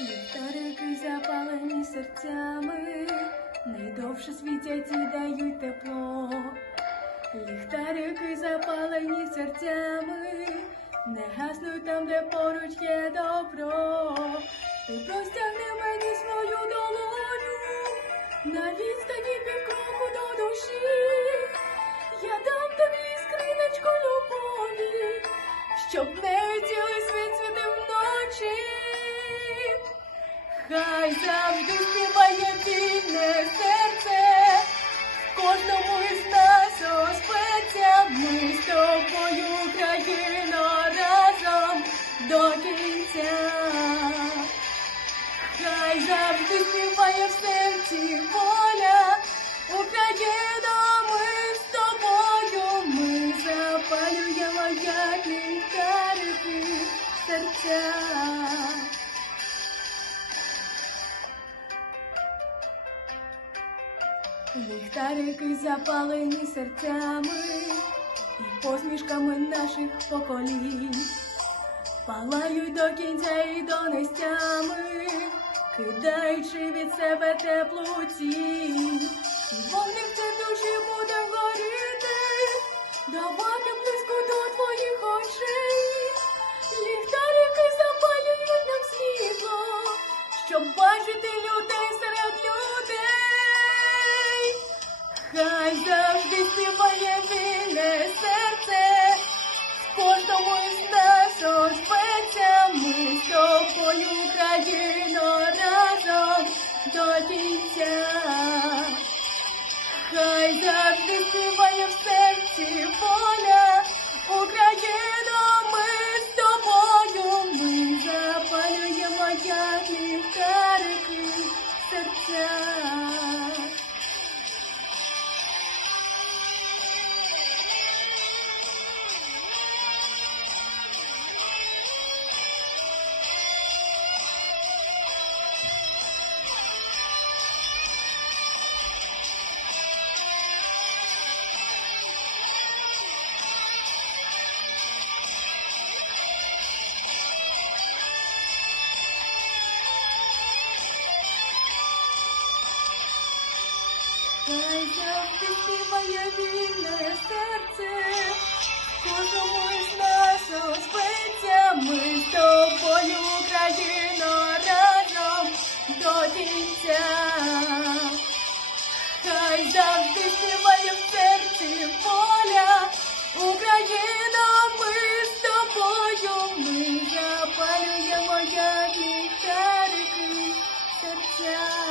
Ліхтарики запалені серцями, найдовше світять і дають тепло. Ліхтарики запалені серцями, не гаснуть там, де поруч є добро. Ти простягни мені свою долоню, на відстані півкроку до душі. Я дам тобі скриночку любові, щоб нею цілий світ світив вночі. Хай завжди співає вільне серце, кожному із нас оспеться. Ми з тобою, Україно, разом до кінця. Хай завжди співає в серці воля, Україно, ми з тобою. Ми запалюємо, як ліхтарики, серця. Ліхтарики запалені серцями і посмішками наших поколінь, палають до кінця і до нестями, кидаючи від себе теплу тінь. І вогник в цій душі буде горіти, давати близько до твоїх очей. Ліхтарики запалюють нам світло, щоб бачити людей серед людей. Хай завжди співає вільне серце, кожному із нас озветься. Ми з тобою, Україно, разом до кінця. Хай завжди співає в серці воля, Україно, ми з тобою. Ми запалюємо, як ліхтарики, серця. Хай завжди співає вільне серце, кожному із нас оспеться. Ми з тобою, Україно, разом до кінця. Хай завжди співає в серці воля, Україно, ми з тобою. Ми запалюємо, як ліхтарики, серця.